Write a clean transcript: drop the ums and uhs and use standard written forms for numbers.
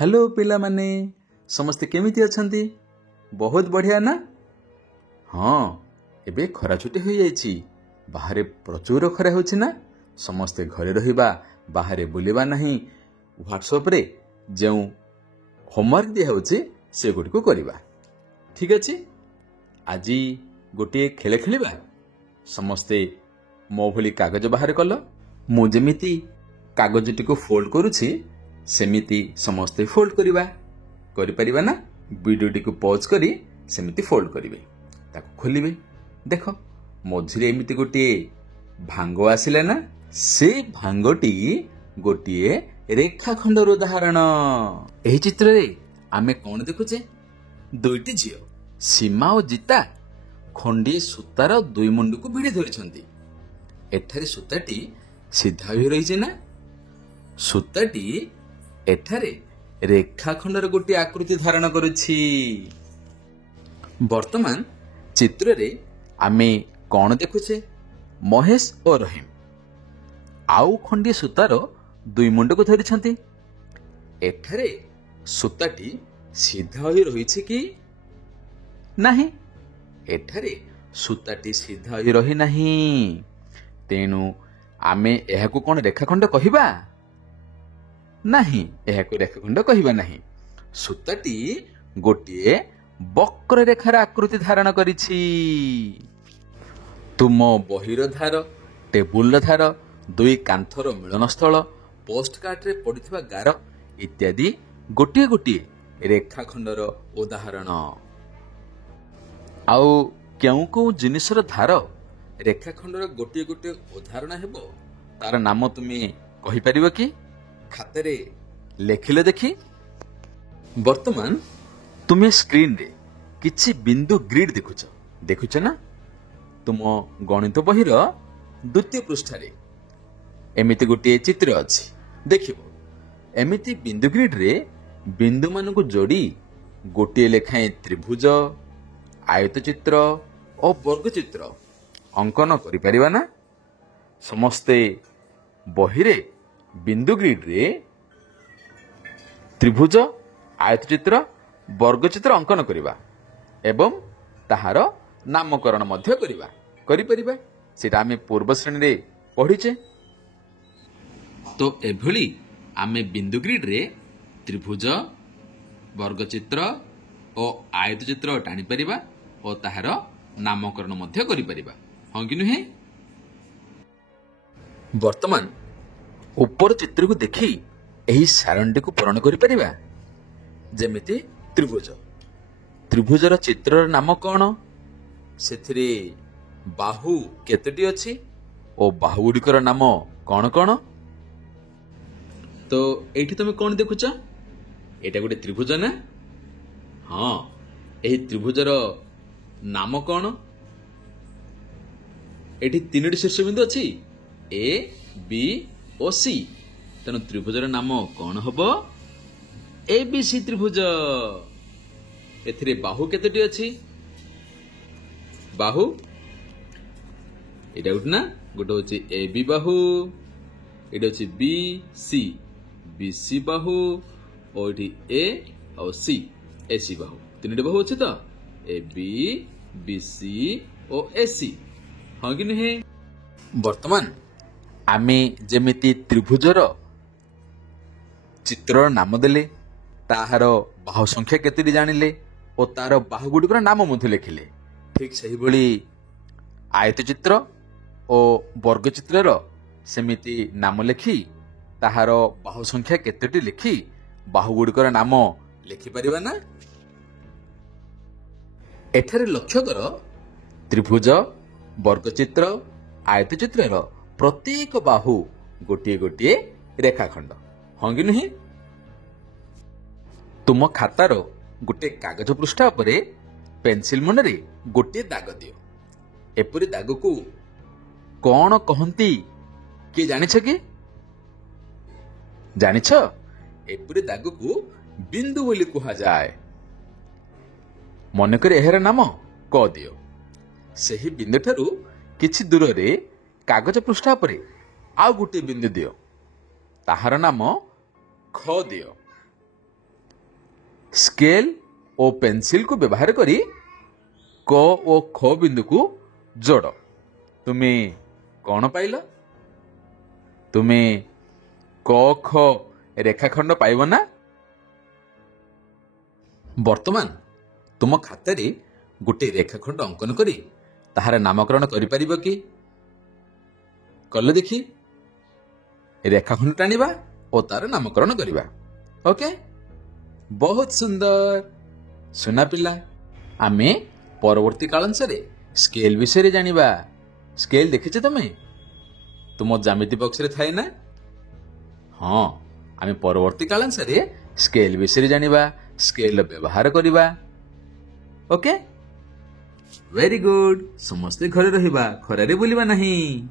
Hello पिलामाने समस्ते केमिति अछंती बहुत बढ़िया ना। हाँ एबे खरा छुट्टी हो जाइछि बाहरे प्रचुर खरा होछि ना। समस्ते घरे रहिबा बाहरे बुलिबा नहीं व्हाट्सएप रे जो होमवर्क दिया होछि से गुडी को करिबा। ठीक अछि आजी गोटे खेल खेलिबा। समस्ते मो भली कागज बाहर कल मु जेमिति कागजटी को फोल्ड करूछि सेमिति समस्ते फोल्ड करिबा करि परिबा ना। वीडियोटी को पॉज करी सेमिति फोल्ड करिवे ताको खोलिबे। देखो मझिरे एमिति गोटे भांग आसिला ना। से भांगटी गोटे रेखाखंडर उदाहरण। एही चित्र रे आमे कोन देखुचे दुईटी झियो सीमा और जीता खंडे सूतार दुई मुंड को भिड़ी धरिछंती। एठारे सूताटी सीधा होई रहिছে ना। सूताटी एठारे रेखाखंडर गोटे आकृति धारण करुछि। वर्तमान चित्र रे आमे कोन देखुचे महेश और रहीम आउ खंडे सूतार दुई मुंड को धरिछंती। एठारे सूताटी सीधा होई रहिছে कि नहीं। एठारे सूताटी सीधा होई रही नहीं तेणु आमे एहाकु कोन रेखाखंड कहिबा नहीं। एहाकु रेखाखंड कहिबा नहीं। सूताटी गोटे वक्र रेखार आकृति धारण करिछि। तुम बहिर धार टेबुल धार दुई कांथर मिलन स्थल पोस्ट कार्ड रे पड़िथिबा गार इत्यादि गोटे गोटे रेखाखंडर उदाहरण। आउ केउ केउ जिनिसर धार रेखाखंडर गोटे गोटे उदाहरण हेबो तार नाम तुमे कहि परिबो कि खाते लेखिले देखी। वर्तमान तुमे स्क्रीन रे किछि बिंदु ग्रिड देखुछ ना। तुम गणित बहिर द्वितीय पृष्ठ रे एमिति गोटे चित्र अछि देखिबो। एमिति बिंदु ग्रिड रे बिंदु मान को जोड़ी गोटे लेखाएं त्रिभुज आयत चित्र और वर्ग चित्र अंकन करि परिबा ना। समस्ते बहिरे बिंदु ग्रिड रे त्रिभुज आयत चित्र वर्ग चित्र अंकन करिबा एवं ताहार नामकरण मध्य करिबा करि परिबा। सेटा आमे पूर्व श्रेणी रे पढिचे। तो एभली आमे बिंदु ग्रिड रे त्रिभुज वर्ग चित्र और आयत चित्र टाणी परिबा और ताहार नामकरण मध्य करि परिबा। हां कि नुहे। वर्तमान ऊपर चित्र को देखी एही सारणटी को पूरण करि परिबा। जेमिति त्रिभुज त्रिभुजर चित्रर नाम कोन सेथिरे बाहु केतेटी अछि और बाहु गुडिकर नाम कोन कोन। तो एठी तुम कोन देखुछ एटा गोटे त्रिभुज ना। हाँ एही त्रिभुजर नाम कोन। एठी तीनोटी शीर्षबिंदु अछि ए बी और सी तेणु त्रिभुजर नाम कौन हबो ए बी सी त्रिभुज। एथिरे बाहु केतेटी अछि बाहु एटा गोटे ना गोटे होछि ए बी बाहु एटा होछि बी सी बाहु और एठी ए और सी ए सी बाहु तीनोटी बाहु अछि तो ए बी सी और ए सी। हाँ कि नहीं। वर्तमान आमे जेमिति त्रिभुजर चित्र नाम देले ताहार बाहु संख्या केतेटी जानिले और तार बाहु गुडिकर नाम मध्य लिखिले। ठीक सही भली आयत चित्र और वर्ग चित्रर सेमिति नाम लिखि ताहार बाहु संख्या केतेटी लिखि बाहु गुडिकर नाम लिखि परिबा ना। एठारे लक्ष्य कर त्रिभुज वर्ग चित्र आयत चित्रर प्रत्येक बाहु गोटे गोटे रेखाखंड। हाँ कि नहीं। तुम खातार गोटे कागज पृष्ठा उपरे पेंसिल मुନରେ गोटे दाग दियो। एपरि दाग को कौन कहंती कि जानिछ कि जानिछ एपरि दाग को बिंदु बोली कहा जाए। मनकर एहर नाम क दियो। सही बिंदु ठारू किछि दूर रे कागज पृष्ठा परे आउ गोटे बिंदु दियो ताहार नाम ख दियो। स्केल ओ पेंसिल को व्यवहार करी क ओ ख बिंदु को जोड़। तुम्हें कौन पाइल? तुम्हें क ख रेखाखंड पाइब ना? वर्तमान तुम खातारे गोटे रेखाखंड अंकन करी ताहार नामकरण करिपारिब कि? कल देखी रेखाखंड टाणिबा और तार नामकरण करिबा। ओके, बहुत सुंदर। सुना पिला, आमे परवर्ती काल अनुसारे स्केल विषय जानिबा। स्केल देखिछे तमे? तुम ज्यामिति बॉक्स रे थाए ना? हाँ, आमे परवर्ती काल अनुसारे स्केल विषय जानिबा, स्केल व्यवहार करिबा। Okay, very good. समस्ते घरे रहिबा, खरारे बुलिबा नहीं।